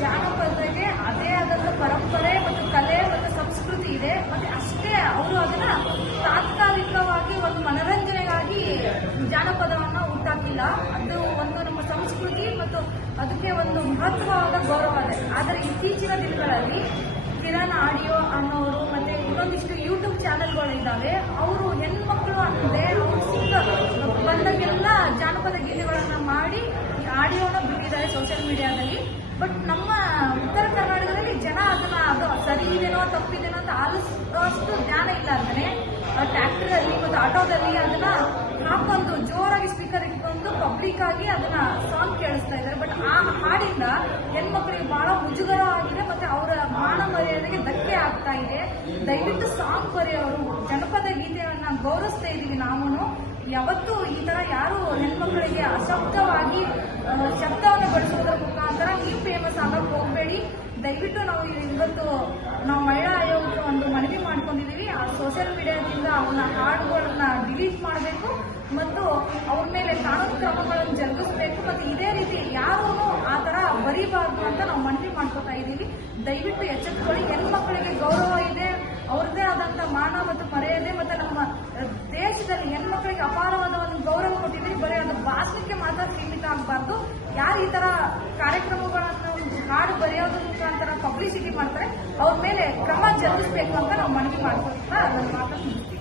ಜಾನಪದಗೆ ಅದೇ ಆದಂತ ಪರಂಪರೆ ಮತ್ತು ಕಲೆ ಮತ್ತು ಸಂಸ್ಕೃತಿ ಇದೆ. ಮತ್ತೆ ಅಷ್ಟೇ ಅವರು ಅದನ್ನ ತಾತ್ಕಾಲಿಕವಾಗಿ ಒಂದು ಮನರಂಜನೆಗಾಗಿ ಜಾನಪದವನ್ನ ಹುಟ್ಟಾಕಿಲ್ಲ. ಅದು ಒಂದು ನಮ್ಮ ಸಂಸ್ಕೃತಿ ಮತ್ತು ಅದಕ್ಕೆ ಒಂದು ಮಹತ್ವವಾದ ಗೌರವ ಇದೆ. ಆದರೆ ಇತ್ತೀಚಿನ ದಿನಗಳಲ್ಲಿ ಕಿರಣ್ ಆಡಿಯೋ ಅನ್ನೋರು ಮತ್ತೆ ಇನ್ನೊಂದಿಷ್ಟು ಯೂಟ್ಯೂಬ್ ಚಾನೆಲ್ಗಳು ಇದ್ದಾವೆ. ಅವರು ಹೆಣ್ಮಕ್ಳು ಅನ್ನದೆ ಅವರು ಬಂದಾಗೆಲ್ಲ ಜಾನಪದ ಗೀತೆಗಳನ್ನ ಮಾಡಿ ಆಡಿಯೋನ ಬಿಟ್ಟಿದ್ದಾರೆ ಸೋಷಿಯಲ್ ಮೀಡಿಯಾದಲ್ಲಿ. ಬಟ್ ನಮ್ಮ ಉತ್ತರ ಕರ್ನಾಟಕದಲ್ಲಿ ಜನ ಅದನ್ನ ಅದು ಸರಿ ಇದೆನೋ ತಪ್ಪಿದೇನೋ ಅಂತ ಆಲಿಸುವಷ್ಟು ಜ್ಞಾನ ಇಲ್ಲ. ಅಂದ್ರೆ ಟ್ರ್ಯಾಕ್ಟರ್ ಅಲ್ಲಿ ಮತ್ತು ಆಟೋದಲ್ಲಿ ಅದನ್ನ ಹಾಕೊಂಡು ಜೋರಾಗಿ ಸ್ಪೀಕರ್ ಇಟ್ಕೊಂಡು ಪಬ್ಲಿಕ್ ಆಗಿ ಅದನ್ನ ಸಾಂಗ್ ಕೇಳಿಸ್ತಾ ಇದ್ದಾರೆ. ಬಟ್ ಆ ಹಾಡಿಂದ ಹೆಣ್ಮಕ್ಳಿಗೆ ಬಹಳ ಮುಜುಗರ ಆಗಿದೆ ಮತ್ತೆ ಅವರ ಮಾನ ಮರ್ಯಾದೆಗೆ ಧಕ್ಕೆ ಆಗ್ತಾ ಇದೆ. ದಯವಿಟ್ಟು ಸಾಂಗ್ ಬರೆಯೋರು ಜನಪದ ಗೀತೆಯನ್ನ ಗೌರವಿಸ್ತಾ ಇದೀವಿ. ನಾವು ಯಾವತ್ತೂ ಈ ತರ ಯಾರು ಹೆಣ್ಮಕ್ಳಿಗೆ ಅಶಬ್ದವಾಗಿ ಶಬ್ದವನ್ನು ಬಳಸುವುದರ ಮುಖಾಂತರ ನೀವು ಫೇಮಸ್ ಆಗಕ್ಕೆ ಹೋಗಬೇಡಿ. ದಯವಿಟ್ಟು ನಾವು ಇವತ್ತು ನಾವು ಮಹಿಳಾ ಆಯೋಗಕ್ಕೆ ಒಂದು ಮನವಿ ಮಾಡ್ಕೊಂಡಿದೀವಿ. ಆ ಸೋಷಿಯಲ್ ಮೀಡಿಯಾದಿಂದ ಅವನ ಹಾಡುಗಳನ್ನ ಡಿಲೀಟ್ ಮಾಡಬೇಕು ಮತ್ತು ಅವ್ರ ಮೇಲೆ ಕಾನೂನು ಕ್ರಮಗಳನ್ನು ಜರುಗಿಸಬೇಕು. ಮತ್ತೆ ಇದೇ ರೀತಿ ಯಾರೂ ಆ ತರ ಬರೀಬಾರ್ದು ಅಂತ ನಾವು ಮನವಿ ಮಾಡ್ಕೊತಾ ಇದ್ದೀವಿ. ದಯವಿಟ್ಟು ಎಚ್ಚೆತ್ತುಕೊಳ್ಳಿ. ಹೆಣ್ಮಕ್ಳಿಗೆ ಗೌರವ ಇದೆ, ಅವ್ರದ್ದೇ ಆದಂತ ಮಾನ ಮತ್ತು ಮರ್ಯಾದೆ ಮತ್ತೆ ನಮ್ಮ ದೇಶದಲ್ಲಿ ಹೆಣ್ಮಕ್ಳಿಗೆ ಅಪಾರವಾದ ಒಂದು ಗೌರವ ಕೊಟ್ಟಿದ್ದೀವಿ. ಬರೀ ಅದು ಭಾಷಣಕ್ಕೆ ಮಾತ್ರ ಸೀಮಿತ ಆಗಬಾರ್ದು. ಯಾರು ಈ ತರ ಕಾರ್ಯಕ್ರಮಗಳನ್ನು ಹಾಡು ಬರೆಯೋದ್ರ ಮುಖಾಂತರ ಪಬ್ಲಿಸಿಟಿ ಮಾಡ್ತಾರೆ ಅವ್ರ ಮೇಲೆ ಕ್ರಮ ಜರುಗಿಸಬೇಕು ಅಂತ ನಾವು ಮನವಿ ಮಾಡ್ಕೊಳ್ತಾ ಅದನ್ನು ಮಾತಾಡ್ತೀವಿ.